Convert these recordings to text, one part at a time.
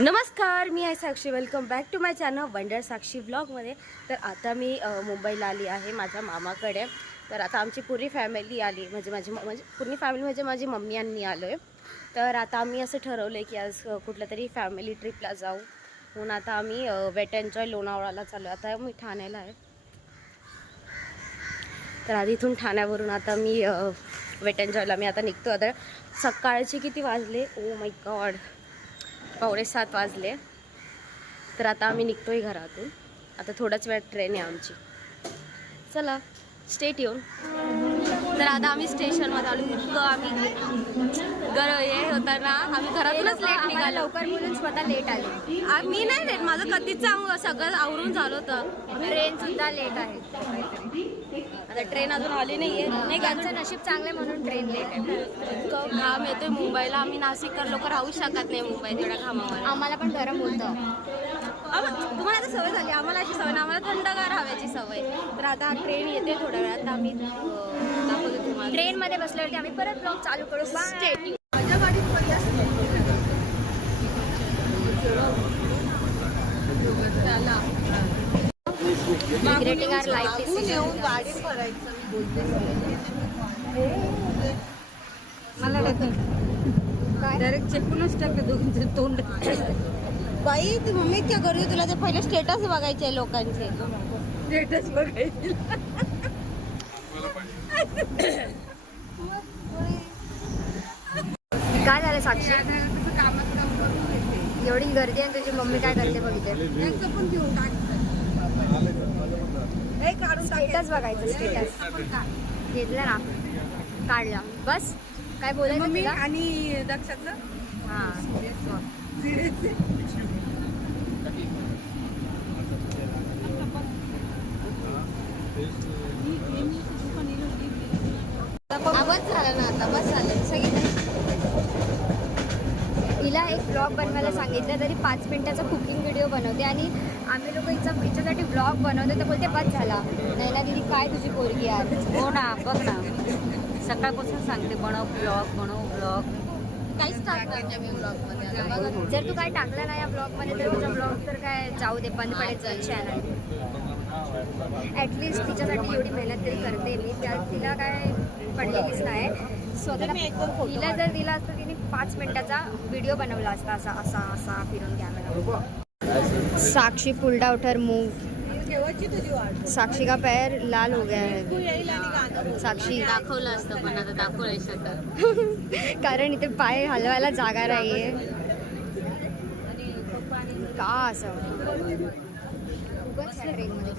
नमस्कार, मी आहे Sakshi. Welcome back to my channel wonder Sakshi व्लॉगमध्ये. तर आता मी मुंबईला आली आहे माझ्या मामाकडे. तर आता आमची पूर्ण फॅमिली आली, म्हणजे पूर्ण फॅमिली म्हणजे माझी मम्मी आणि आलो आहे. तर आता आम्ही असं ठरवलं आहे की आज कुठल्या तरी फॅमिली ट्रिपला जाऊ म्हणून आता आम्ही वेट एन्जॉय लोणावळ्याला चालू आहे. आता मी ठाण्याला आहे. तर आधी इथून ठाण्यावरून आता मी वेट एन्जॉयला मी आता निघतो. आता सकाळचे किती वाजले, ओ माय गॉड, 6:45 वाजले. तर आता आम्ही निघतोय घरातून. आता थोड्याच वेळात ट्रेन आहे आमची. चला, स्टे ट्यून. तर आता आम्ही स्टेशनमध्ये आलो. इतकं आम्ही हे होता ना, आम्ही घरातूनच लेट निघालो. लवकर बोलून स्वतः लेट आली. मी नाही लेट, माझं कधीच सगळं आवरून झालं होतं. ट्रेन सुद्धा लेट आहे. आता ट्रेन अजून आली नाहीये. नाही, त्यांचं नशीब चांगलं म्हणून ट्रेन लेट आहे. इतकं घाम येतोय मुंबईला. आम्ही नाशिककर लोक राहू शकत नाही मुंबईत एवढ्या घामावर. आम्हाला पण गरम होतं. तुम्हाला आता सवय झाली, आम्हाला अशी सवय नाही. आम्हाला थंडगार हव्याची सवय. तर आता ट्रेन येते थोड्या वेळात. आम्ही दाखवतो तुम्हाला. ट्रेनमध्ये बसल्यावरती आम्ही परत ब्लॉग चालू करू. State Regretting our life decision. मला डायरेक्ट चेपूनच टाकलं तोंड. बाई ती मम्मी क्या करू, तुला ते पहिले स्टेटस बघायचे लोकांचे. स्टेटस बघायचे. काय झालं साक्षी? एवढी गर्दी आहे, तुझी मम्मी काय करते बघितले? स्टेटस बघायचं. स्टेटस घेतलं ना, काढला बस. काय बोलायचं मम्मी तुला? आणि दक्षाचं. हां, आवाज झाला ना आता, बस झालं सगळी. हिला एक ब्लॉग बनवायला सांगितलं तरी 5 मिनिटाचा कुकिंग व्हिडिओ बनवते आणि आम्ही लोक हिच्यासाठी ब्लॉग बनवतो तर बोलते बस झाला. नाही ना दीदी, काय तुझी पोरगी यार. हो ना, बघ ना, सकाळपासून सांगते बनव ब्लॉग. काहीच टाकणार नाही मी ब्लॉगमध्ये. आता बघा, जर तू काय टाकलं नाही या ब्लॉगमध्ये तर तुझा ब्लॉग तर काय जाऊ दे, बंद पडायचं चॅनल. ॲटलिस्ट तिच्यासाठी एवढी मेहनत तरी करते मी, त्या तिला काय पडलेलीच नाही. स्वतःला हिला जर दिला असतं तिने 5 मिनिटाचा व्हिडिओ बनवला असता. असा फिरून कॅमेरा. साक्षी पुल्ड आउट हर मूव. साक्षी का पैर लाल हो गया है. साक्षी दाखवलं असतं पण आता दाखवू नाही शकत. कारण इथे पाय हलवायला जागा नाहीये. का असं उगाच ट्रेनमध्ये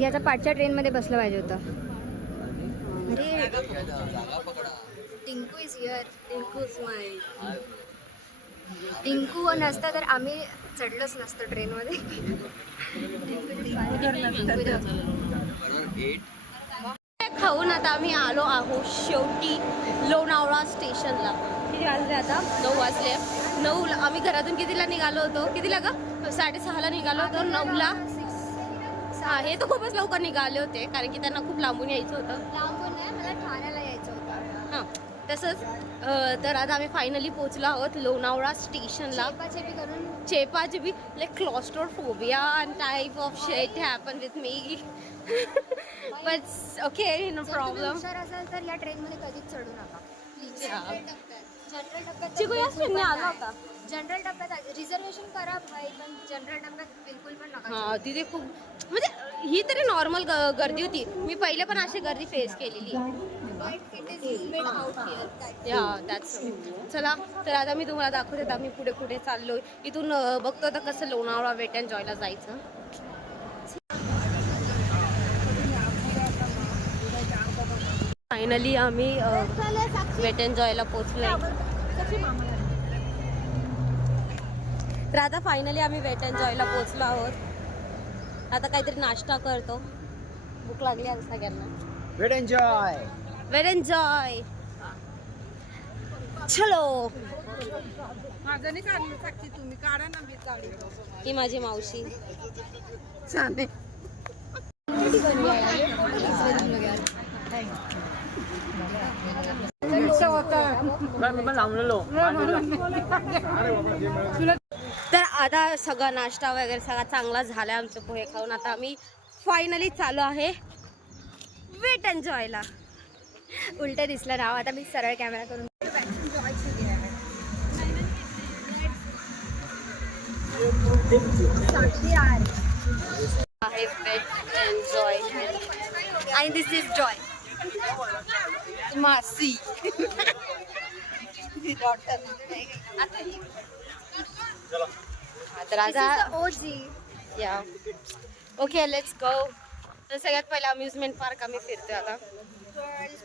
याचा पाठच्या ट्रेनमध्ये बसलं पाहिजे होतं. अरे टिंकू इज हिअर. टिंकू नसता तर आम्ही चढलोच नसतो ट्रेनमध्ये. खाऊन आता आम्ही आलो आहोत शेवटी लोणावळा स्टेशनला. किती वाजले आता? 9 वाजले. 9ला आम्ही घरातून कितीला निघालो होतो? कितीला ग? 6:30ला निघालो होतो. 9ला हे तर खूपच लवकर निघाले होते कारण की त्यांना खूप लांबून यायचं होतं. लांबून नाही, मला ठाण्याला यायचं होतं. हां, तसंच. तर आता आम्ही फायनली पोचलो आहोत लोणावळा स्टेशनला. चेपाचेपी करून चेपाचेपी like claustrophobia and type of shit happened with me. But okay, no problem. हुशार असाल तर या ट्रेनमध्ये कधीच चढू नका प्लीज. जनरल डब्यात चिकू या ट्रेनने आला होता. जनरल डब्यात रिझर्वेशन करा भाई, पण जनरल डब्यात बिलकुल पण नका. हां, तिथे खूप म्हणजे ही तरी नॉर्मल गर्दी होती. मी पहिले पण अशी गर्दी फेस केलेली. चला, तर आता मी तुम्हाला दाखवते आम्ही पुढे पुढे चाललोय. इथून बघतो आता कसं लोणावळा वेट एन्जॉयला जायचं. फायनली आम्ही वेट एन्जॉयला पोचलोय. तर आता फायनली आम्ही वेट एन्जॉयला पोचलो आहोत. आता काहीतरी नाश्ता करतो, भूक लागली आहे सगळ्यांना. वेट एन्जॉय चलो. माझं नाही काढलं साक्षी, तुम्ही काढा ना, मी काढी. ही माझी मावशी. असं होतं. तर आता सगळा नाश्ता वगैरे सगळा चांगला झाला आमचं पोहे खाऊन. आता आम्ही फायनली चालू आहे वेट एन्जॉयला. उलट दिसलं नाव. आता मी सरळ कॅमेरा करून आहे वेट एन्जॉय आणि दिस इज जॉय. मासी. तर आता ओजी. या ओके लेट्स गो. तर सगळ्यात पहिला अम्युजमेंट पार्क आम्ही फिरतोय आता.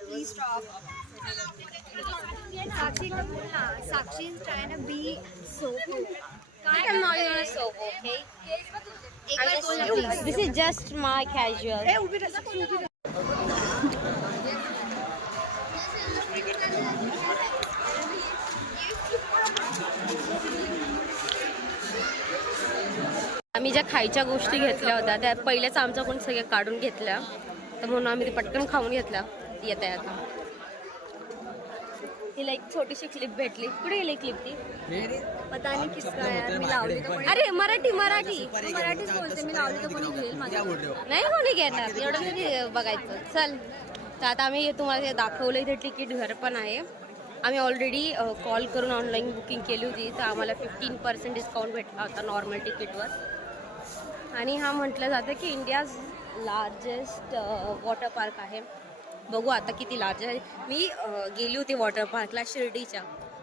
Please stop. साक्षी का बोल ना. Sakshi is trying to be so cool. I'm not even a soap, okay? एक बार बोल ना please. This is just my casual. आम्ही ज्या खायच्या गोष्टी घेतल्या होत्या त्या पहिल्याच आमच्याकडून सगळ्या काढून घेतल्या, तर म्हणून आम्ही ते पटकन खाऊन घेतल्या. येत आहे आता. तिला एक छोटीशी क्लिप भेटली. कुठे गेली क्लिप ती? पता नाही किसका यार. मी लावली तर कोणी. अरे मराठी मराठीच बोलते. मी लावली तर कोणी घेईल माझ्या. नाही कोणी घेणार एवढं तरी बघायचं. चल तर आता आम्ही तुम्हाला दाखवलं इथे तिकीट घर पण आहे. आम्ही ऑलरेडी कॉल करून ऑनलाईन बुकिंग केली होती, तर आम्हाला 15% डिस्काउंट भेटला होता नॉर्मल तिकीटवर. आणि हा म्हटलं जातं की इंडियाज लार्जेस्ट वॉटर पार्क आहे. बघू आता किती लार्ज आहे. मी गेली होती वॉटर पार्कला शिर्डीच्या,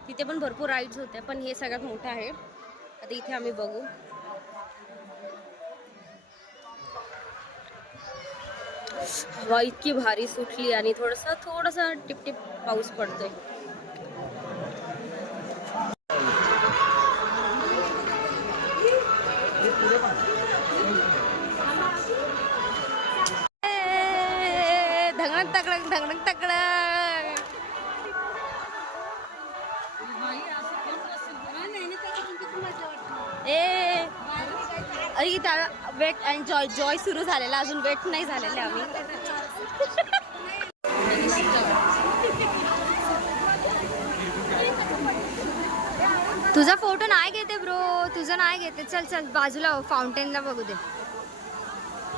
तिथे पण भरपूर राईड्स होत्या, पण हे सगळ्यात मोठं आहे. आता इथे आम्ही बघू. हवा इतकी भारी सुटली आणि थोडंसं टिपटिप पाऊस पडतोय. धंगडक तकडक. त्या वेट एन्जॉय जॉय सुरू झालेला, अजून वेट नाही झालेले आम्ही. तुझा फोटो नाही घेते ब्रो. तुझं नाही घेते. चल चल बाजूला फाउंटेनला बघू दे.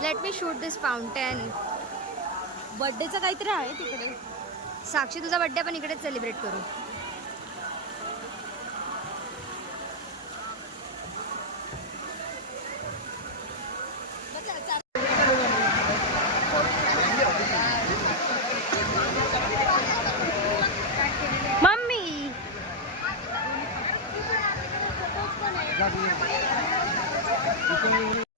लेट मी शूट दिस फाउंटेन. बर्थडेचं काहीतरी आहे तिकडे. साक्षी तुझा बर्थडे आपण इकडेच सेलिब्रेट करू. मम्मी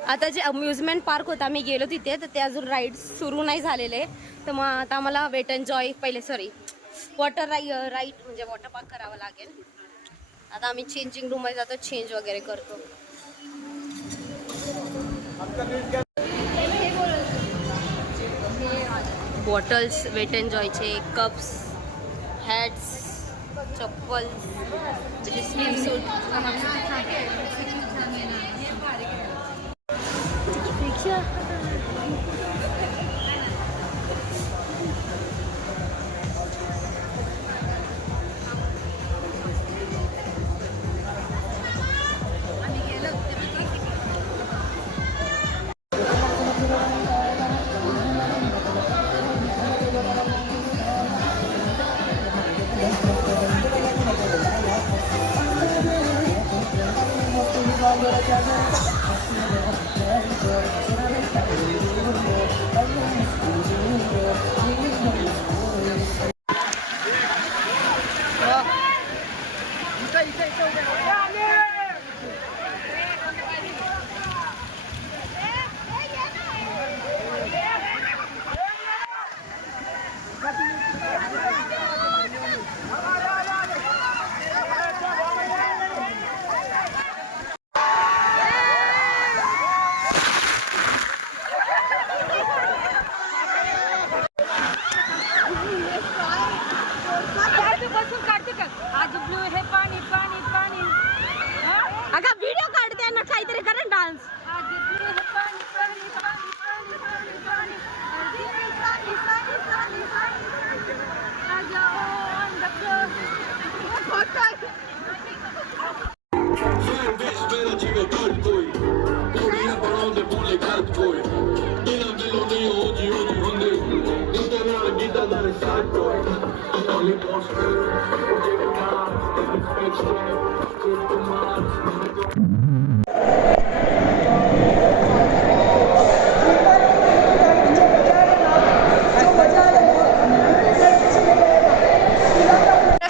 आता जे अम्युजमेंट पार्क होता आम्ही गेलो तिथे, तर ते अजून राईड सुरू नाही झालेले. तर मग आता आम्हाला वेट एन्जॉय वॉटर राईड म्हणजे वॉटर पार्क करावं लागेल. आता आम्ही चेंजिंग रूममध्ये जातो, चेंज वगैरे करतो. बॉटल्स वेट एन्जॉयचे, कप्स, हॅट्स, चप्पल, स्विमसूट.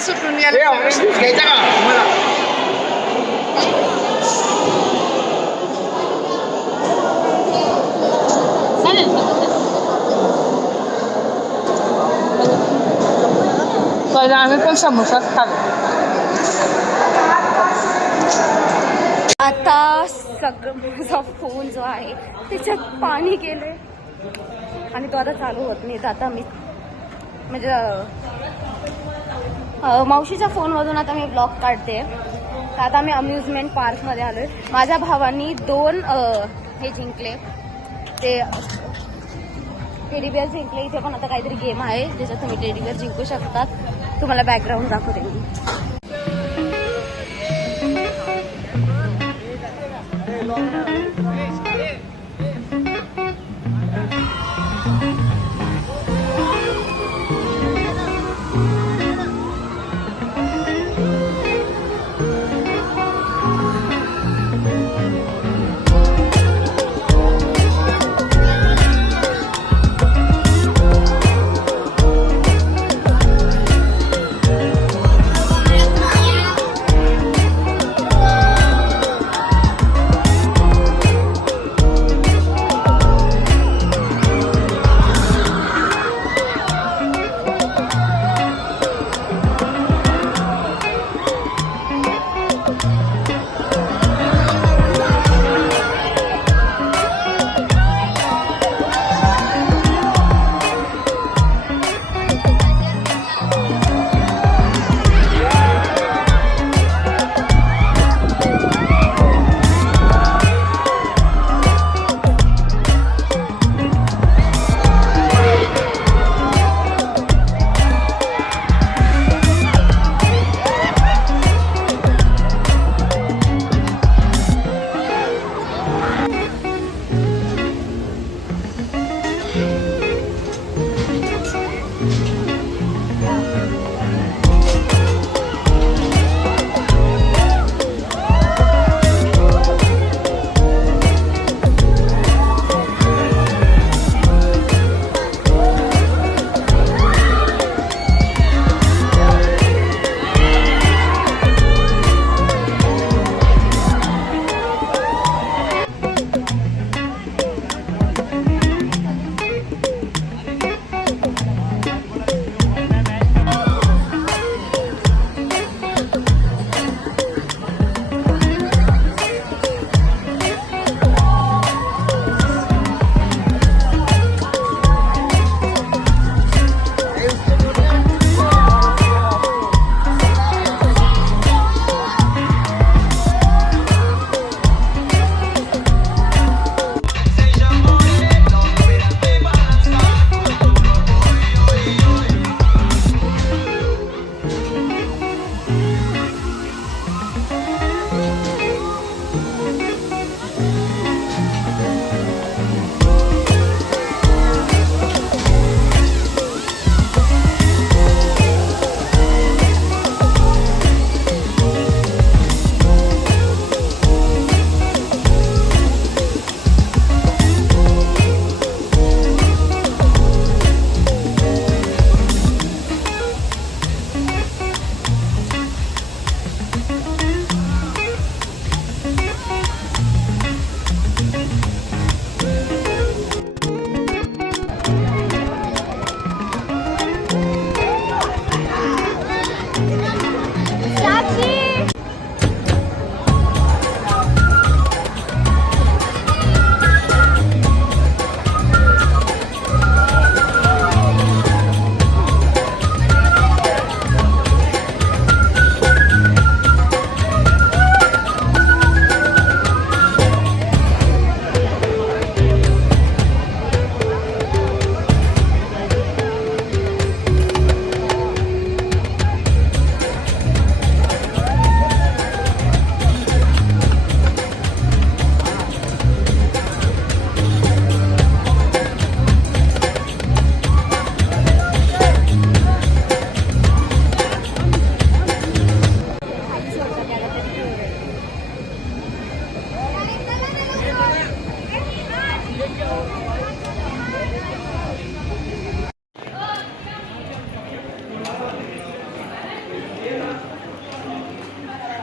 सुटून गेला पहिले आम्ही पण समोसाच खाल्ला. आता सगळं माझा फोन जो आहे त्याच्यात पाणी गेले आणि तो आता चालू होत नाही. तर आता मी म्हणजे मावशीच्या फोनमधून आता मी ब्लॉग काढते. तर आता मी अम्युजमेंट पार्कमध्ये आलोय. माझ्या भावानी 2 हे जिंकले, ते टेडी बिअर जिंकले. इथे पण आता काहीतरी गेम आहे ज्याच्यात तुम्ही टेडी बिअर जिंकू शकतात. तुम्हाला बॅकग्राऊंड दाखवते मी.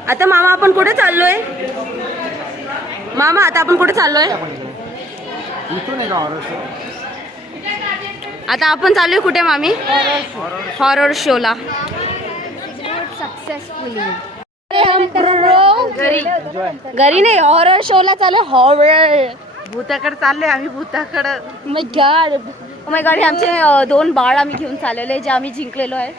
आता मामा आपण कुठे चाललोय? मामा आता आपण कुठे चाललोय? इथून आहे का horror show? आता आपण चाललोय कुठे मामी? हॉरर शोला. सक्सेसफुली घरी नाही, हॉरर शोला चालू. हॉरर भूताकडे चालले आम्ही, भूताकडे. माय गॉड, माय गॉड. हे आमचे 2 बाळ आम्ही घेऊन चाललेलो आहे, जे आम्ही जिंकलेलो आहे.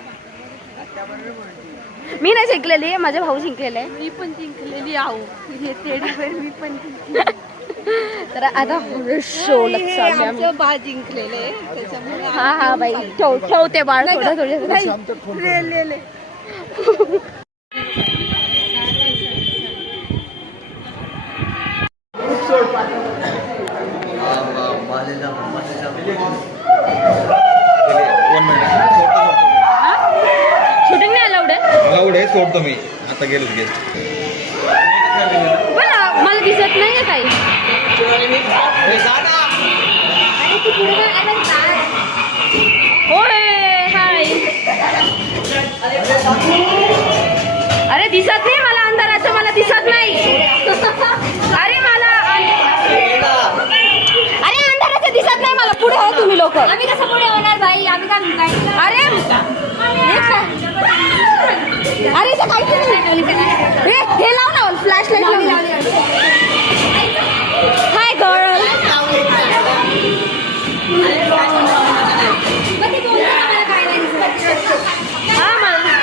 मी नाही जिंकलेली, माझा भाऊ जिंकलेला आहे. मी पण जिंकलेली आहो, हे टेडी बेअर मी पण जिंकले. तर आता हॉरर शोला चाललोय आम्ही. आमचं बाळ जिंकलेले त्याच्यामुळे हा हा बाई, ठेवते बाळ थोडं थोडं. शांत खोल. ले. शूटिंग नाही अलाउड आहे. अलाउड आहे, सोडतो मी आता. गेलोच गेलो. मला दिसत नाहीये काही. होय, हाय. अरे दिसत नाही मला अंधाराचं, मला दिसत नाही. अरे मला अरे अंधाराचं दिसत नाही मला. पुढे हो तुम्ही लोक. आम्ही कसं पुढे होणार बाई? आम्ही काय म्हणताय? अरे हे काय? अरे इथं काहीच नाही. हे लाव ना, फ्लॅश लाईट लाव. हाय गर्ल. हा मला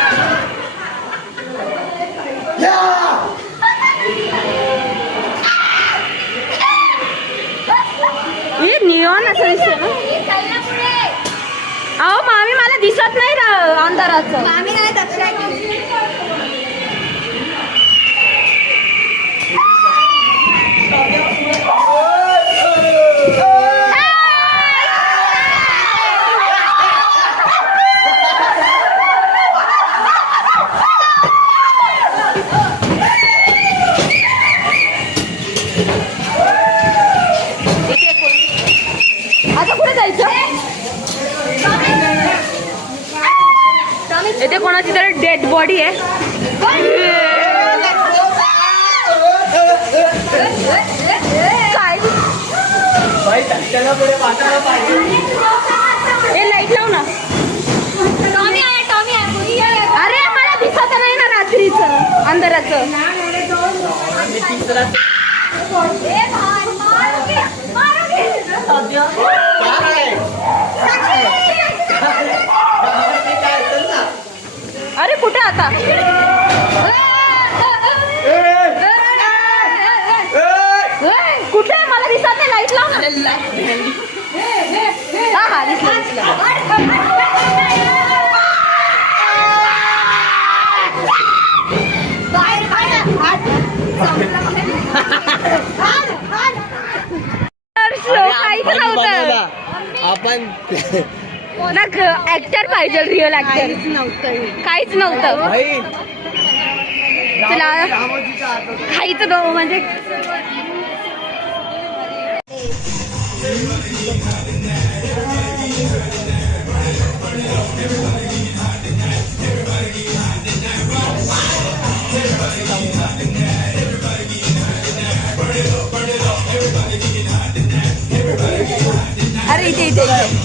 हे नियॉन असं दिसतं ना. अहो मामी मला दिसत नाही अंधाराचं. आम्ही नाही दक्षिणा केली. आता कुठे जायचं? इथे कोणाची तरी डेड बॉडी आहे. काय? हे लाईट लाव ना. अरे मला दिसत नाही ना रात्रीचं अंधाराचं. अरे कुठे आता? कुठे? मला दिसत नाही. लाईट लाव ना. हा हा, दिसलं दिसलं. काहीच नव्हतं. आपण ना ऍक्टर पाहिजे, रिअल ऍक्टर. काहीच नव्हतं. चला काहीच नव्हतं म्हणजे. अरे इथे इथे इथे